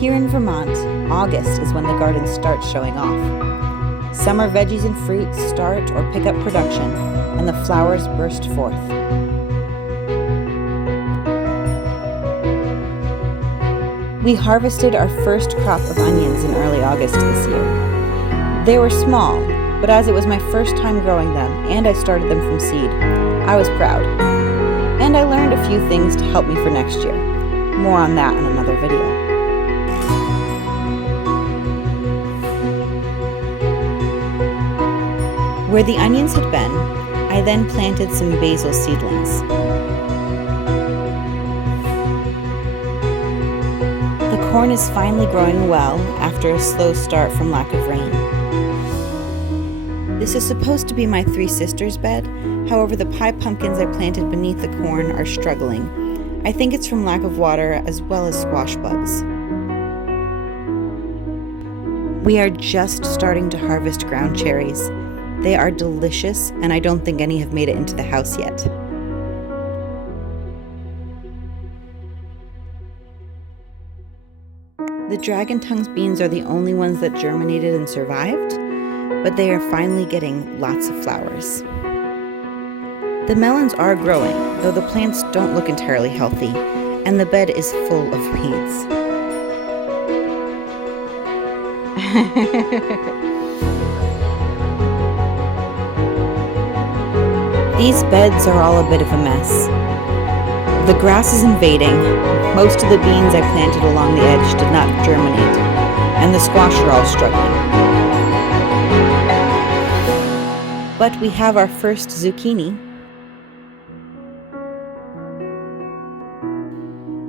Here in Vermont, August is when the garden starts showing off. Summer veggies and fruits start or pick up production, and the flowers burst forth. We harvested our first crop of onions in early August this year. They were small, but as it was my first time growing them and I started them from seed, I was proud. And I learned a few things to help me for next year. More on that in another video. Where the onions had been, I then planted some basil seedlings. The corn is finally growing well after a slow start from lack of rain. This is supposed to be my three sisters' bed, however the pie pumpkins I planted beneath the corn are struggling. I think it's from lack of water as well as squash bugs. We are just starting to harvest ground cherries. They are delicious, and I don't think any have made it into the house yet. The dragon tongues beans are the only ones that germinated and survived, but they are finally getting lots of flowers. The melons are growing, though the plants don't look entirely healthy, and the bed is full of weeds. These beds are all a bit of a mess. The grass is invading, most of the beans I planted along the edge did not germinate, and the squash are all struggling. But we have our first zucchini.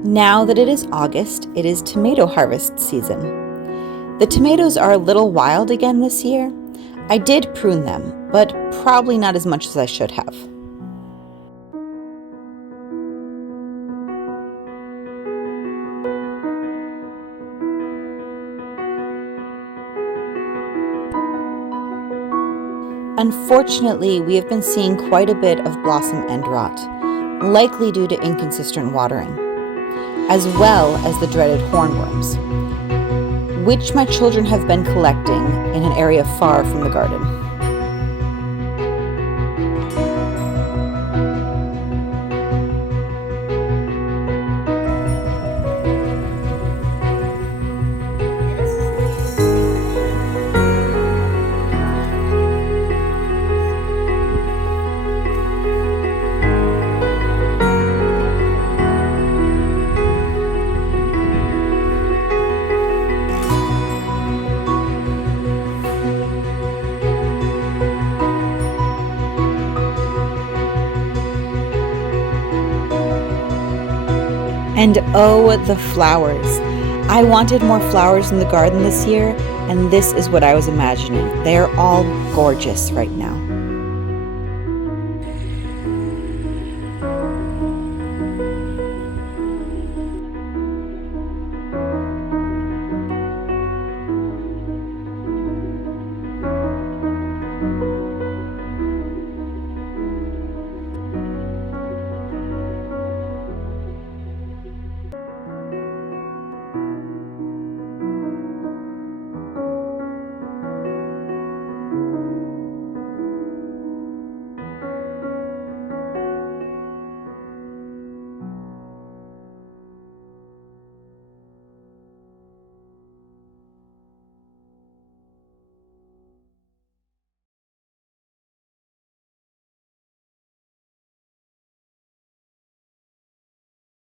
Now that it is August, it is tomato harvest season. The tomatoes are a little wild again this year. I did prune them, but probably not as much as I should have. Unfortunately, we have been seeing quite a bit of blossom end rot, likely due to inconsistent watering, as well as the dreaded hornworms, which my children have been collecting in an area far from the garden. And oh, the flowers. I wanted more flowers in the garden this year, and this is what I was imagining. They are all gorgeous right now.